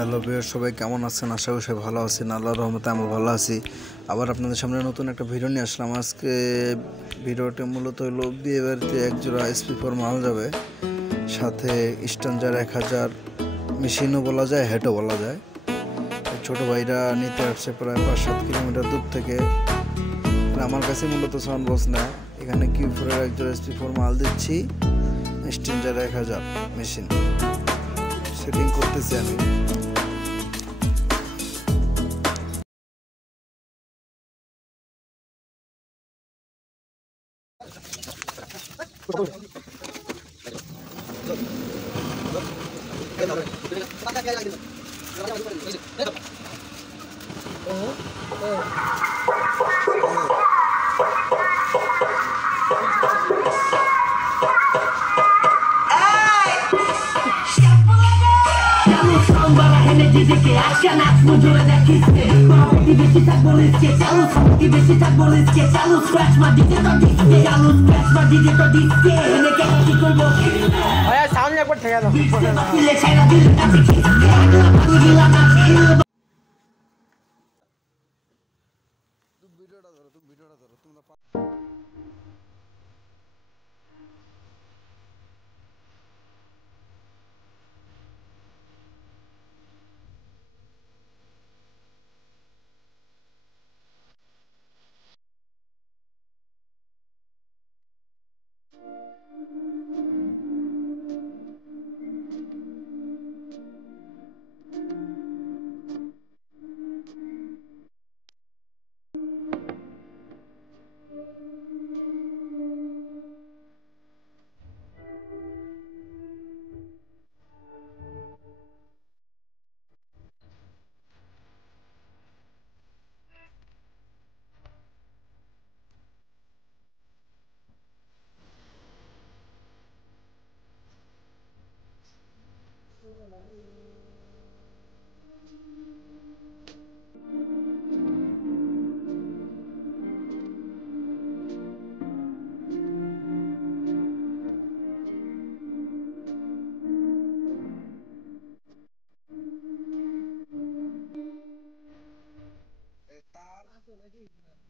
Hello viewer, সবাই কেমন আছেন? আশা করি সবাই ভালো আছেন। আল্লাহর রহমতে আমি ভালো আছি। আবার আপনাদের সামনে নতুন একটা ভিডিও নিয়ে আসলাম। আজকে ভিডিওটি মূলত হলো বিয়ে বাড়িতে একজোড়া SP4 মাল যাবে, সাথে স্ট্যান্ডার 1000 মেশিনও বলা যায়, হেডও বলা যায়। ছোটো ভাইরা নিতে আসছে প্রায় 5-7 কিলোমিটার দূর থেকে। আমার কাছে মূলত সাউন্ড বক্স না, এখানে Q4 এর একজোড়া SP4 মাল দিচ্ছি, স্ট্যান্ডার 1000 মেশিন সেটিং করতেছি আমি। Dizem que acha na fudura daqui se Mawati beshi tak bolis ke chalu Mawati beshi tak bolis ke chalu Scratch ma DJ to diske chalu Scratch ma DJ to diske Hene ke ki korbo Aya sound একবার ঠেকা দাও Dile chaila dile kache kiske Agla bani gila na feel ভিডিওটা ধরো তোমরা।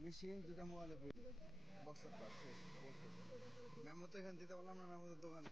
Machine দুটা মোবাইলে বক্সের part memo তো এখানে দিতে বললাম না, মেমো দোকানে